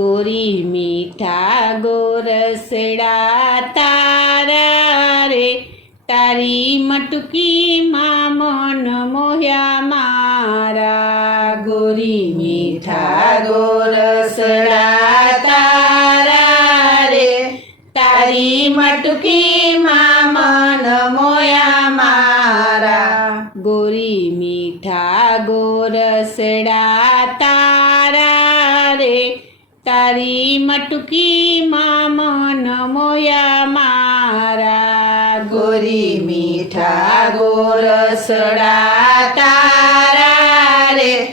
ગોરી મીઠા ગોરસડા તારા રે. તારી મટકીમાં મન મોહ્યા મારા. ગોરી મીઠા ગોરસડા તારા રે. તારી મટકીમાં મન મોયા મારા. ગોરી મીઠા ગોરસડા તારી મટકીમાં મન મોયા મારા. ગોરી મીઠા ગોરસડા તારા રે.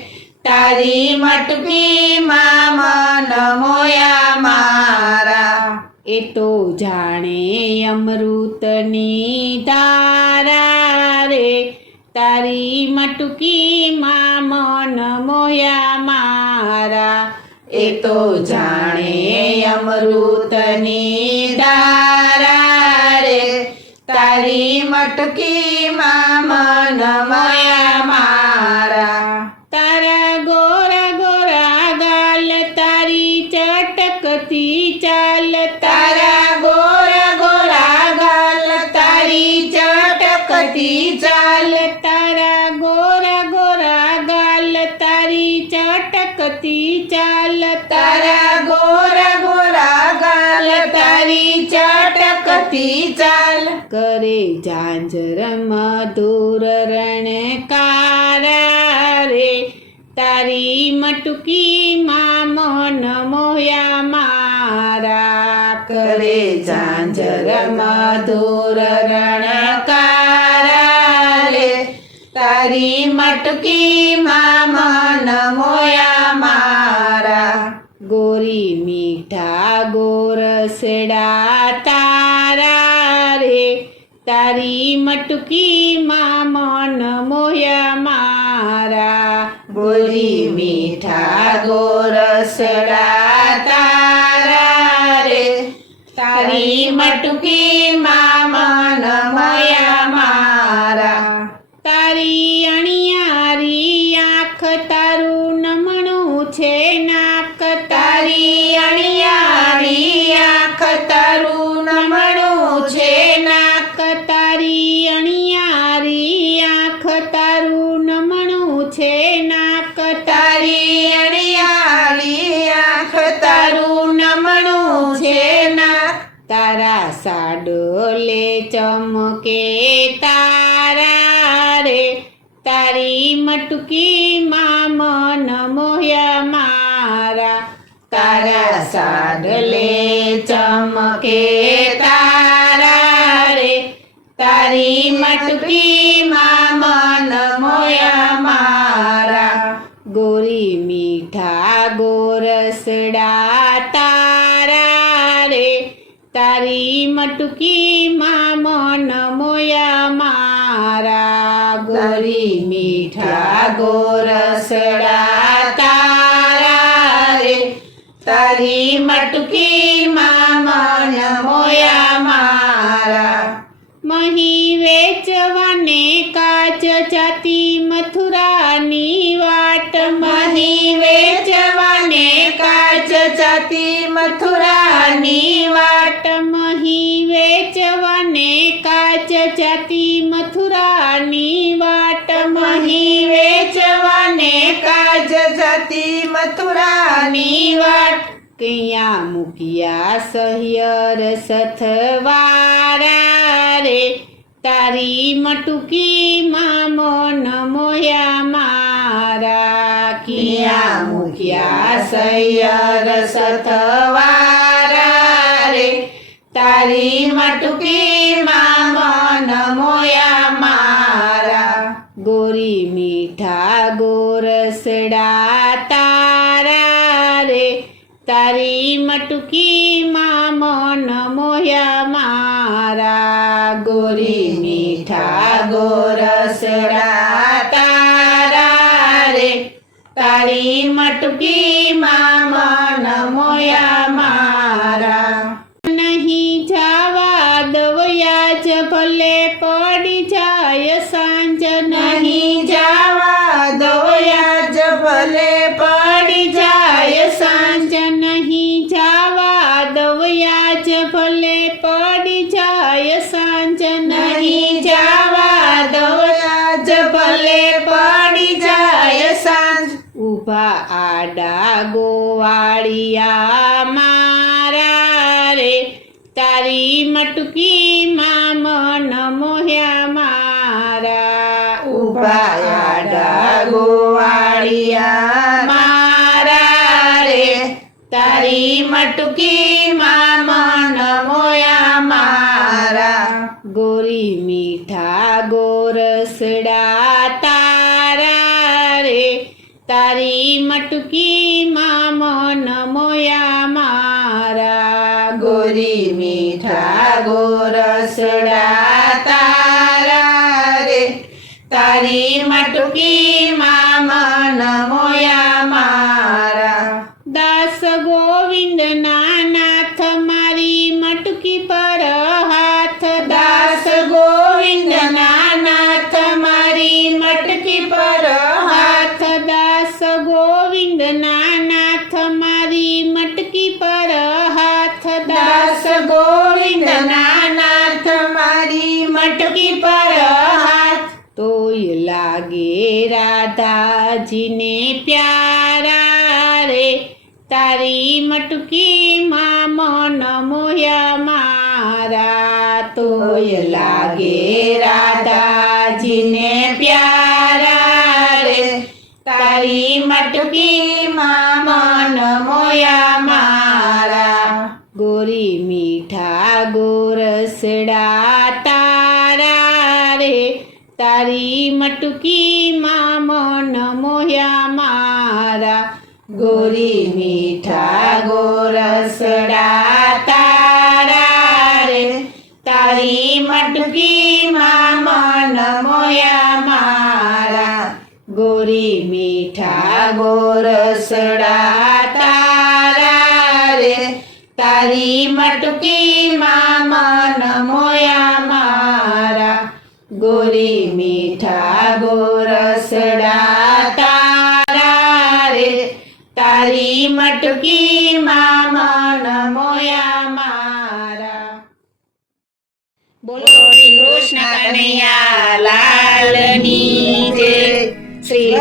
તારી મટકીમાં મન મોયા મારા. એ તો જાણે અમૃતની તારા રે. તારી મટકીમાં મન મોયા મારા. એ તો જાણે અમૃતની ધારા રે. તારી મટકીમાં મન માયા મારા. તારા ગોરા ગોરા ગાલ તારી ચટકતી ચાલ. તારા ગોરા ગોરા ગાલ તારી ચટકતી ચાલ. ચટકતી ચાલ તારા ગોરા ગોરા ગાલ તારી ચટકતી ચાલ કરે ઝાંઝર મધુર રણકારા રે તારી મટકીમાં મન મોયા મારા કરે ઝાંઝર મધુર રણકારા રે તારી મટકીમાં મન મોયા મારા ગોરી મીઠા ગોરસડા તારા રે, તારી મટકીમાં મન મોયા મારા. ગોરી મીઠા ગોરસડા તારા રે, તારી મટકીમાં મન મોયા મારા. તારા સાડોલે ચમકે તારા રે, તારી મટકીમાં મન મોહ્યા મારા. તારા સાડલે ચમકે તારા રે, તારી મટકીમાં મન મોયા મારા. ગોરી મીઠા ગોરસડા તારી મટકીમાં મન મોયા મારા ગોરી મીઠા ગોરસડા તારા રે. તારી મટકીમાં મન મોયા મારા. મહી વેચવાને કાચ જાતી મથુરાની વાટ. મહી વેચવાને કાચ જાતી મથુરાની મથુરાની વાટ. કૈયા મૂક્યા સહ્યર સથવારા રે. તારી મટુકીમાં મન મોયા મારા. કિયા મૂક્યા સહ્યર સથવારા રે. તારી મટુકીમાં મન મોયા મારા. ગોરી મીઠા ગોરસડા મટકીમાં મન મોયા ઊભા આડા ગોવાળિયા મારા રે. તારી મટકીમાં મન મોહ્યા મારા. ઊભા આડા ગોવાળિયા મારા રે. તારી મટકીમાં મન મોયા મારા. ગોરી મીઠા ગોરસડા તારી મટકીમાં મન મોયા મારા ગોરી મીઠા ગોરસડા તારા રે. તારી મટકીમાં મન મોયા મારા. દાસ ગોવિંદ નાથ મારી મટકી પર મટકી પર હાથ. તોય લાગે રાધાજીને પ્યારા રે. તારી મટકીમાં મન મોયા મારા. તોય લાગે રાધાજીને પ્યારા રે. તારી મટકીમાં મન મોયા મારા. ગોરી મીઠા ગોરસડા મટકીમાં મન મોહ્યા મારા ગોરી મીઠા ગોરસડા તારા રે તારી મટકીમાં મન મોયા મારા ગોરી મીઠા ગોરસડા તારા રે તારી મટકીમાં મન મોયા મારા ગોરી મીઠા ગોરસડા તારા રે તારી મટકીમાં મન મોયા મારા. બોલો શ્રી કૃષ્ણ કનૈયા લાલની જય શ્રી